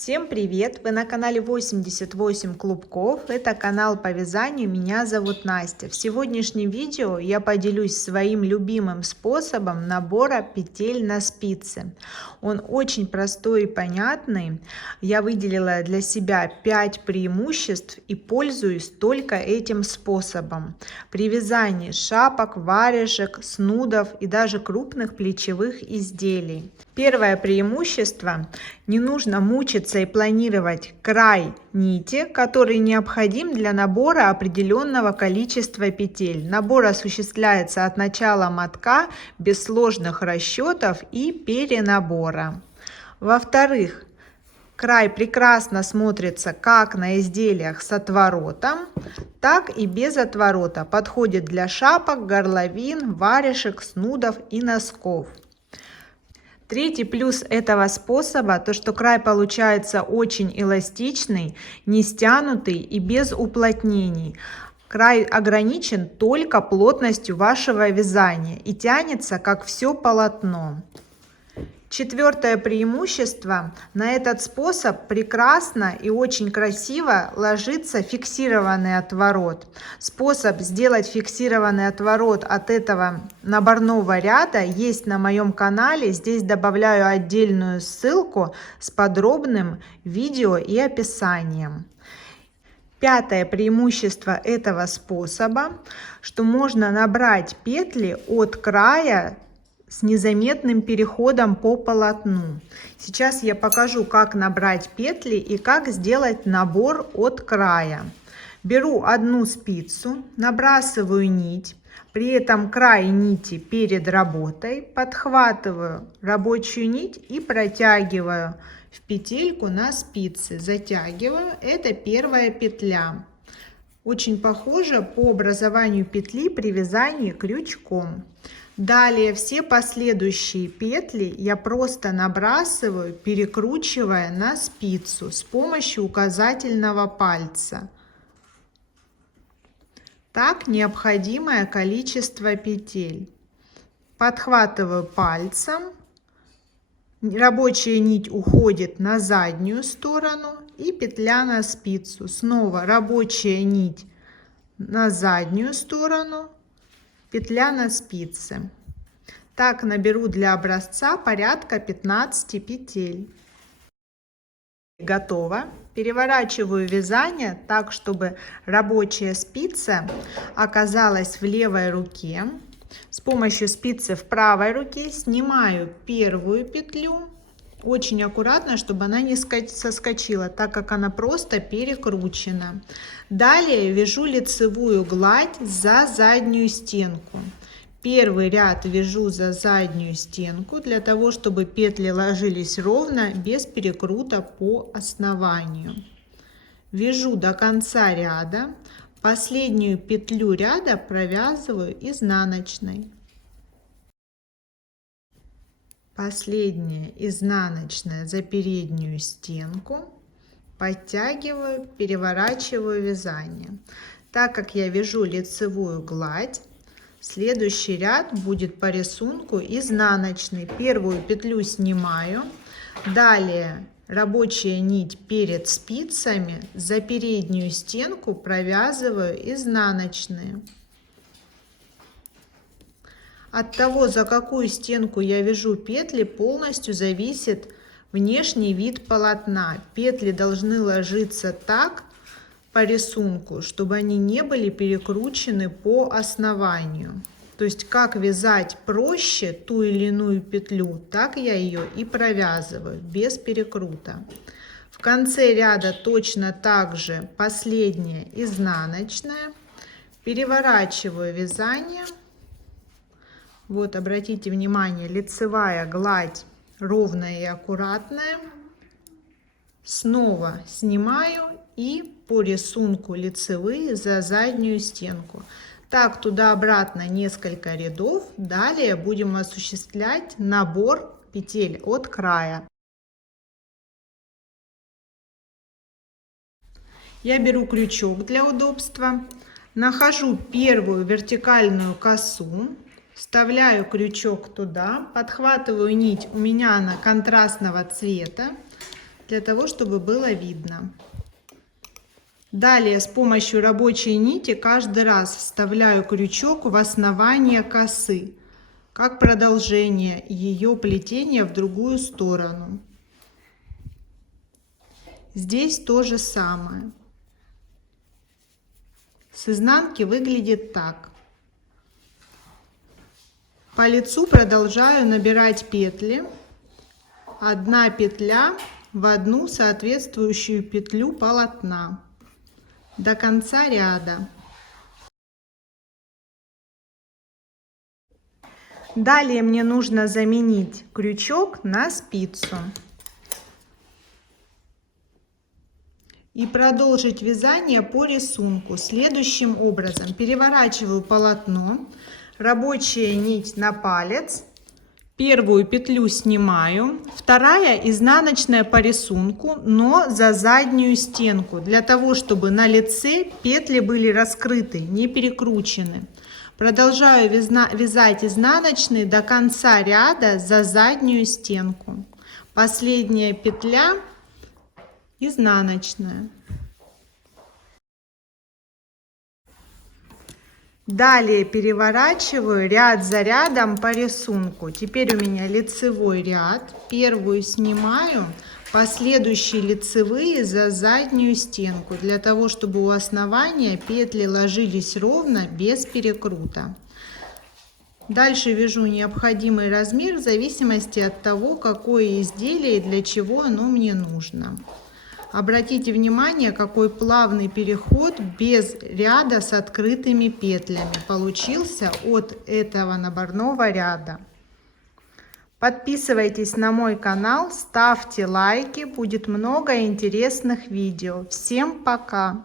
Всем привет! Вы на канале 88 клубков. Это канал по вязанию. Меня зовут Настя. В сегодняшнем видео я поделюсь своим любимым способом набора петель на спицы. Он очень простой и понятный. Я выделила для себя 5 преимуществ и пользуюсь только этим способом. При вязании шапок, варежек, снудов и даже крупных плечевых изделий. Первое преимущество: не нужно мучиться и планировать край нити, который необходим для набора определенного количества петель. Набор осуществляется от начала мотка без сложных расчетов и перенабора. Во-вторых, край прекрасно смотрится как на изделиях с отворотом, так и без отворота. Подходит для шапок, горловин, варежек, снудов и носков. Третий плюс этого способа — то, что край получается очень эластичный, не стянутый и без уплотнений. Край ограничен только плотностью вашего вязания и тянется как все полотно. Четвертое преимущество: на этот способ прекрасно и очень красиво ложится фиксированный отворот. Способ сделать фиксированный отворот от этого наборного ряда есть на моем канале. Здесь добавляю отдельную ссылку с подробным видео и описанием. Пятое преимущество этого способа, что можно набрать петли от края с незаметным переходом по полотну. Сейчас я покажу, как набрать петли и как сделать набор от края. Беру одну спицу, набрасываю нить, при этом край нити перед работой, подхватываю рабочую нить и протягиваю в петельку на спице, затягиваю. Это первая петля. Очень похоже по образованию петли при вязании крючком. Далее все последующие петли я просто набрасываю, перекручивая на спицу с помощью указательного пальца. Так необходимое количество петель. Подхватываю пальцем, рабочая нить уходит на заднюю сторону и петля на спицу. Снова рабочая нить на заднюю сторону, петля на спице. Так наберу для образца порядка 15 петель. Готово. Переворачиваю вязание так, чтобы рабочая спица оказалась в левой руке. С помощью спицы в правой руке снимаю первую петлю. Очень аккуратно, чтобы она не соскочила, так как она просто перекручена. Далее вяжу лицевую гладь за заднюю стенку. Первый ряд вяжу за заднюю стенку, для того, чтобы петли ложились ровно, без перекрута по основанию. Вяжу до конца ряда. Последнюю петлю ряда провязываю изнаночной. Последняя изнаночная за переднюю стенку, подтягиваю, переворачиваю вязание. Так как я вяжу лицевую гладь, следующий ряд будет по рисунку изнаночный. Первую петлю снимаю, далее рабочая нить перед спицами, за переднюю стенку провязываю изнаночные. От того, за какую стенку я вяжу петли, полностью зависит внешний вид полотна. Петли должны ложиться так по рисунку, чтобы они не были перекручены по основанию. То есть как вязать проще ту или иную петлю, так я ее и провязываю без перекрута. В конце ряда точно так же последняя изнаночная. Переворачиваю вязание. Вот, обратите внимание, лицевая гладь ровная и аккуратная. Снова снимаю и по рисунку лицевые за заднюю стенку. Так туда-обратно несколько рядов. Далее будем осуществлять набор петель от края. Я беру крючок для удобства, нахожу первую вертикальную косу. Вставляю крючок туда, подхватываю нить, у меня она контрастного цвета, для того, чтобы было видно. Далее с помощью рабочей нити каждый раз вставляю крючок в основание косы, как продолжение ее плетения в другую сторону. Здесь то же самое. С изнанки выглядит так. По лицу продолжаю набирать петли. Одна петля в одну соответствующую петлю полотна до конца ряда. Далее мне нужно заменить крючок на спицу и продолжить вязание по рисунку следующим образом. Переворачиваю полотно, рабочая нить на палец, первую петлю снимаю, вторая изнаночная по рисунку, но за заднюю стенку, для того чтобы на лице петли были раскрыты, не перекручены. Продолжаю вязать изнаночные до конца ряда за заднюю стенку. Последняя петля изнаночная. Далее переворачиваю ряд за рядом по рисунку. Теперь у меня лицевой ряд. Первую снимаю, последующие лицевые за заднюю стенку, для того чтобы у основания петли ложились ровно, без перекрута. Дальше вяжу необходимый размер в зависимости от того, какое изделие и для чего оно мне нужно. Обратите внимание, какой плавный переход без ряда с открытыми петлями получился от этого наборного ряда. Подписывайтесь на мой канал, ставьте лайки, будет много интересных видео. Всем пока!